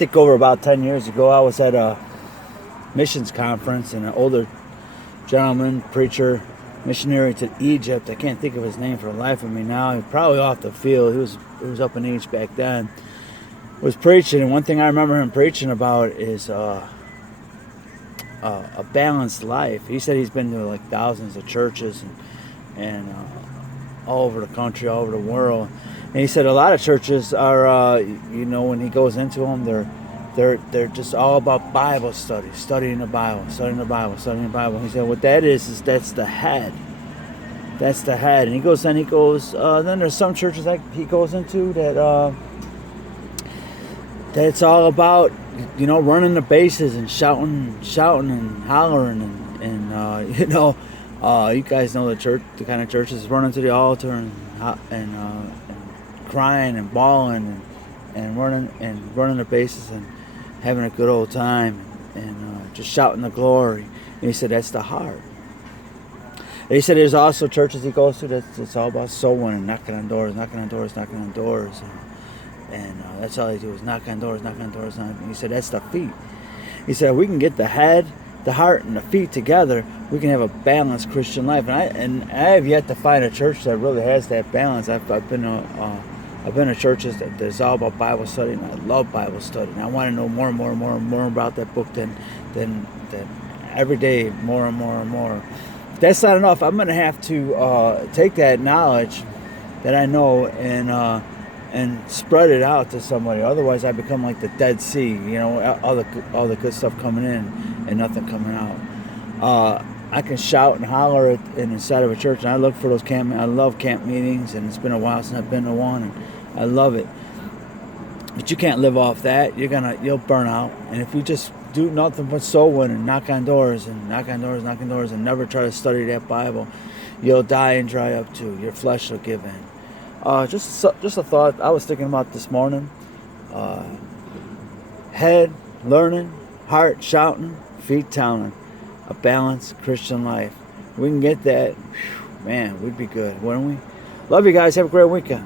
think over about 10 years ago, I was at a missions conference, and an older gentleman, preacher, missionary to Egypt. I can't think of his name for the life of me now. He's probably off the field. He was up in age back then. Was preaching, and one thing I remember him preaching about is a balanced life. He said he's been to like thousands of churches and all over the country, all over the world. And he said a lot of churches are, when he goes into them, they're just all about Bible study, studying the Bible. He said what that is that's the head. That's the head. And he goes, then there's some churches like he goes into that it's all about, running the bases and shouting and hollering and you guys know the kind of churches running to the altar and crying and bawling and running the bases and having a good old time and just shouting the glory. And he said that's the heart. And he said there's also churches he goes to that's all about soul winning, knocking on doors. And that's all they do is knock on doors. And he said that's the feet. He said if we can get the head, the heart, and the feet together, we can have a balanced Christian life. And I have yet to find a church that really has that balance. I've been to churches that's all about Bible study, and I love Bible study. And I want to know more and more about that book than every day, more and more. If that's not enough, I'm going to have to take that knowledge that I know and spread it out to somebody. Otherwise, I become like the Dead Sea. All the good stuff coming in and nothing coming out. I can shout and holler inside of a church, and I look for those camp. I love camp meetings, and it's been a while since I've been to one, and I love it. But you can't live off that. You'll burn out. And if you just do nothing but soul winning, knock on doors, and never try to study that Bible, you'll die and dry up too. Your flesh will give in. Just a thought I was thinking about this morning. Head learning, heart shouting, feet telling. A balanced Christian life. We can get that, man, we'd be good, wouldn't we? Love you guys. Have a great weekend.